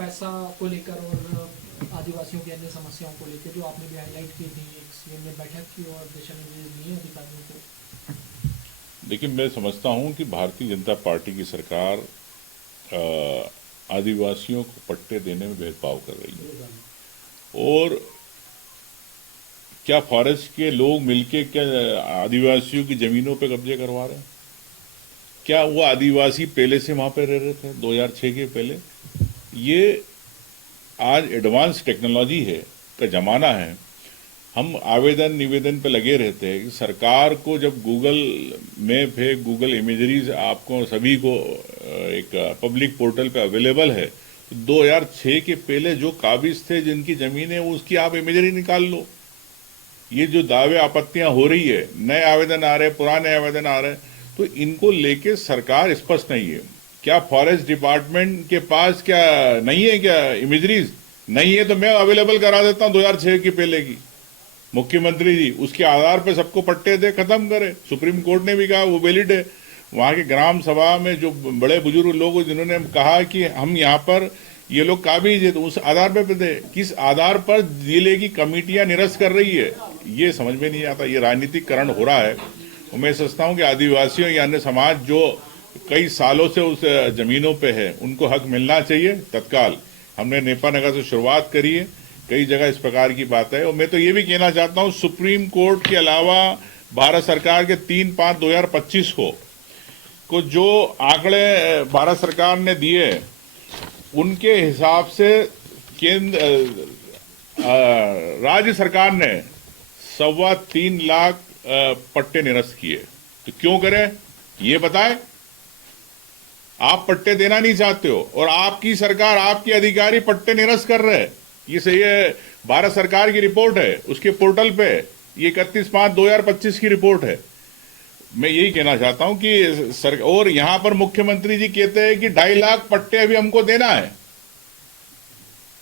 पैसा को लेकर और आदिवासियों की अन्य समस्याओं को लेकर जो आपने भी हाईलाइट की थी, एक सीएम ने बैठक की और दिशा निर्देश दिए अधिकारियों को। लेकिन मैं समझता हूं कि भारतीय जनता पार्टी की सरकार आदिवासियों को पट्टे देने में भेदभाव कर रही है। और क्या फॉरेस्ट के लोग मिलके क्या आदिवासियों की जमीनों पे कब्जे करवा रहे हैं? क्या वो आदिवासी पहले से वहां पे रह रहे थे 2006 के पहले? ये आज एडवांस टेक्नोलॉजी है का जमाना है। हम आवेदन निवेदन पे लगे रहते हैं कि सरकार को जब गूगल मैप है, गूगल इमेजरीज आपको सभी को एक पब्लिक पोर्टल पे अवेलेबल है, तो 2006 के पहले जो काबिज थे जिनकी जमीन है उसकी आप इमेजरी निकाल लो। ये जो दावे आपत्तियां हो रही है, नए आवेदन आ रहे हैं, पुराने आवेदन आ रहे हैं, तो इनको लेके सरकार स्पष्ट नहीं है। क्या फॉरेस्ट डिपार्टमेंट के पास क्या नहीं है? क्या इमेजरीज नहीं है? तो मैं अवेलेबल करा देता हूं 2006 की पहले की। मुख्यमंत्री जी उसके आधार पे सबको पट्टे दे, खत्म करे। सुप्रीम कोर्ट ने भी कहा वो वैलिड है। वहां के ग्राम सभा में जो बड़े बुजुर्ग लोग जिन्होंने कहा कि हम यहाँ पर ये लोग काबिज है, तो उस आधार पे दे। किस आधार पर जिले की कमेटियां निरस्त कर रही है, ये समझ में नहीं आता। ये राजनीतिकरण हो रहा है। मैं सोचता हूँ कि आदिवासियों या अन्य समाज जो कई सालों से उस जमीनों पे है, उनको हक मिलना चाहिए तत्काल। हमने नेपा नगर से शुरुआत करी है, कई जगह इस प्रकार की बात है। और मैं तो ये भी कहना चाहता हूँ, सुप्रीम कोर्ट के अलावा भारत सरकार के 3/5/2025 को जो आंकड़े भारत सरकार ने दिए, उनके हिसाब से केंद्र राज्य सरकार ने 3.25 लाख पट्टे निरस्त किए। तो क्यों करें ये बताएं? आप पट्टे देना नहीं चाहते हो और आपकी सरकार, आपके अधिकारी पट्टे निरस्त कर रहे हैं। ये सही है, भारत सरकार की रिपोर्ट है, उसके पोर्टल पे ये 31/5/2025 की रिपोर्ट है। मैं यही कहना चाहता हूं कि और यहां पर मुख्यमंत्री जी कहते हैं कि 2.5 लाख पट्टे अभी हमको देना है।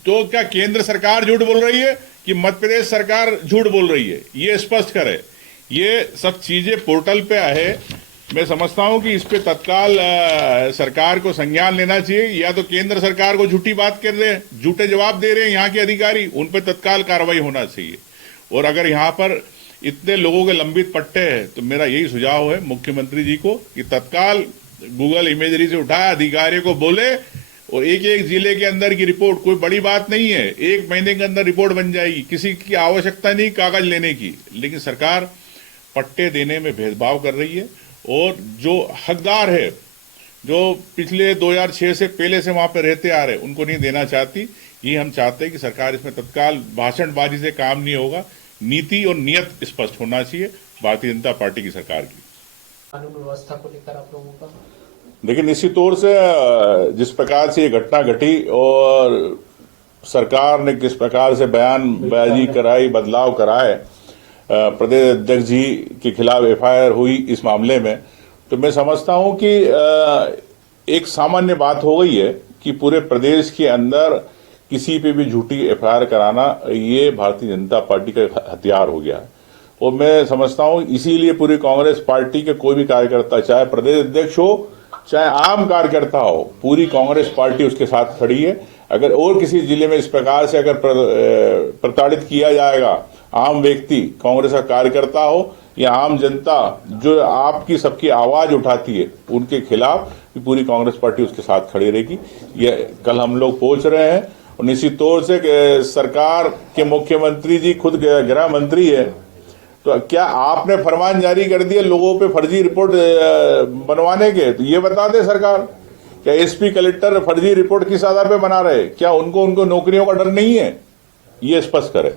तो क्या केंद्र सरकार झूठ बोल रही है कि मध्य प्रदेश सरकार झूठ बोल रही है? ये स्पष्ट करे। ये सब चीजें पोर्टल पे है। मैं समझता हूं कि इस पे तत्काल सरकार को संज्ञान लेना चाहिए। या तो केंद्र सरकार को झूठी बात कर रहे हैं, झूठे जवाब दे रहे हैं यहाँ के अधिकारी, उन पे तत्काल कार्रवाई होना चाहिए। और अगर यहाँ पर इतने लोगों के लंबित पट्टे हैं, तो मेरा यही सुझाव है मुख्यमंत्री जी को कि तत्काल गूगल इमेजरी से उठाए, अधिकारियों को बोले, और एक एक जिले के अंदर की रिपोर्ट, कोई बड़ी बात नहीं है, 1 महीने के अंदर रिपोर्ट बन जाएगी। किसी की आवश्यकता नहीं कागज लेने की। लेकिन सरकार पट्टे देने में भेदभाव कर रही है और जो हकदार है, जो पिछले 2006 से पहले से वहां पर रहते आ रहे, उनको नहीं देना चाहती। ये हम चाहते हैं कि सरकार इसमें तत्काल, भाषणबाजी से काम नहीं होगा। नीति और नियत स्पष्ट होना चाहिए भारतीय जनता पार्टी की सरकार की। कानून व्यवस्था को लेकर आप लोगों का लेकिन निश्चित तौर से जिस प्रकार से ये घटना घटी और सरकार ने किस प्रकार से बयानबाजी कराई, बदलाव कराए, प्रदेश अध्यक्ष जी के खिलाफ एफआईआर हुई इस मामले में, तो मैं समझता हूं कि एक सामान्य बात हो गई है कि पूरे प्रदेश के अंदर किसी पे भी झूठी एफआईआर कराना, ये भारतीय जनता पार्टी का हथियार हो गया है। और मैं समझता हूं इसीलिए पूरी कांग्रेस पार्टी के कोई भी कार्यकर्ता, चाहे प्रदेश अध्यक्ष हो चाहे आम कार्यकर्ता हो, पूरी कांग्रेस पार्टी उसके साथ खड़ी है। अगर और किसी जिले में इस प्रकार से अगर प्रताड़ित किया जाएगा, आम व्यक्ति, कांग्रेस का कार्यकर्ता हो या आम जनता जो आपकी सबकी आवाज उठाती है, उनके खिलाफ पूरी कांग्रेस पार्टी उसके साथ खड़ी रहेगी। ये कल हम लोग पहुंच रहे हैं। और निश्चित तौर से सरकार के मुख्यमंत्री जी खुद गृह मंत्री है, तो क्या आपने फरमान जारी कर दिया लोगों पे फर्जी रिपोर्ट बनवाने के? तो ये बता दे सरकार, क्या एसपी कलेक्टर फर्जी रिपोर्ट किस आधार पे बना रहे? क्या उनको नौकरियों का डर नहीं है? ये स्पष्ट करे।